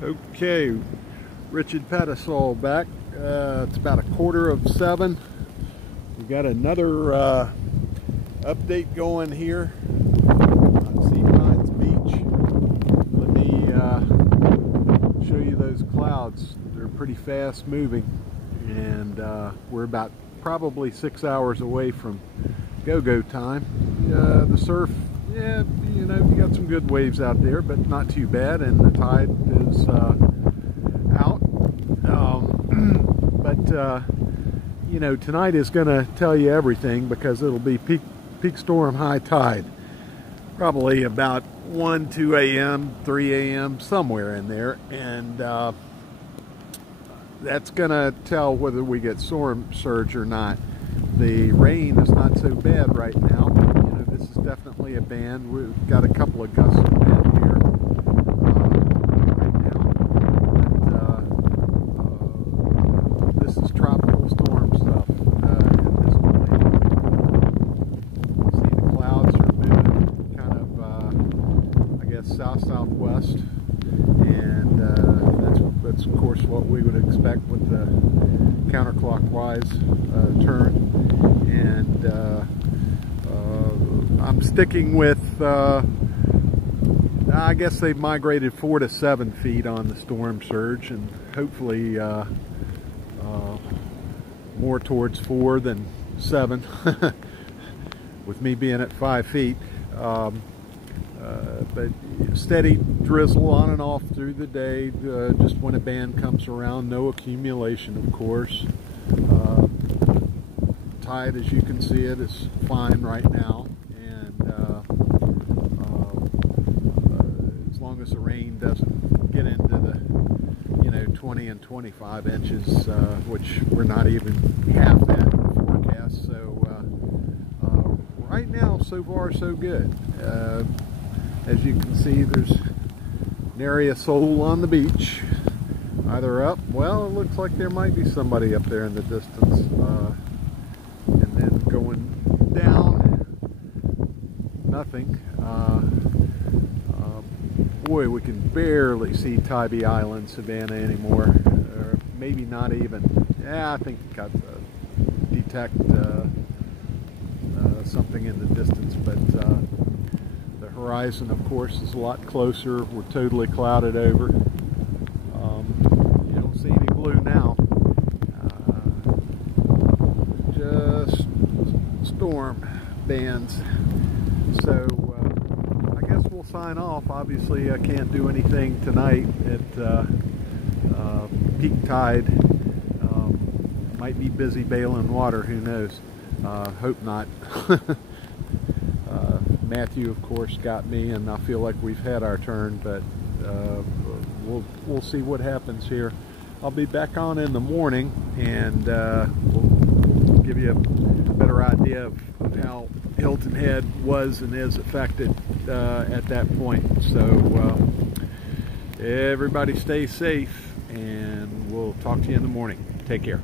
Okay, Richard Pattisall back. It's about 6:45. We've got another update going here on Sea Pines Beach. Let me show you those clouds. They're pretty fast moving, and we're about probably 6 hours away from go-go time. The surf, yeah, you know, you got some good waves out there, but not too bad, and the tide is out. But you know, tonight is going to tell you everything, because it'll be peak storm high tide, probably about 1, 2 a.m., 3 a.m., somewhere in there, and that's going to tell whether we get storm surge or not. The rain is not so bad right now. You know, this is definitely a band. We've got a couple of gusts of wind here right now. But, this is tropical storm stuff at this point. See, the clouds are moving kind of, I guess, south-southwest, and that's of course what we would expect with the counterclockwise turn. And I'm sticking with, I guess they've migrated 4 to 7 feet on the storm surge, and hopefully more towards 4 than 7, with me being at 5 feet. But steady drizzle on and off through the day, just when a band comes around. No accumulation, of course. Tide, as you can see it, is fine right now, and as long as the rain doesn't get into the, you know, 20 and 25 inches, which we're not even half that in the forecast. So right now, so far so good. As you can see, there's nary a soul on the beach, either up. Well, it looks like there might be somebody up there in the distance. And then going down, nothing. Boy, we can barely see Tybee Island, Savannah anymore, or maybe not even. Yeah, I think got to detect something in the distance, but the horizon, of course, is a lot closer. We're totally clouded over. You don't see any blue now. Just storm bands. So I guess we'll sign off. Obviously, I can't do anything tonight at peak tide. Might be busy bailing water, who knows. Hope not. Matthew, of course, got me, and I feel like we've had our turn, but we'll see what happens here. I'll be back on in the morning, and we'll give you a better idea of how Hilton Head was and is affected at that point. So everybody stay safe, and we'll talk to you in the morning. Take care.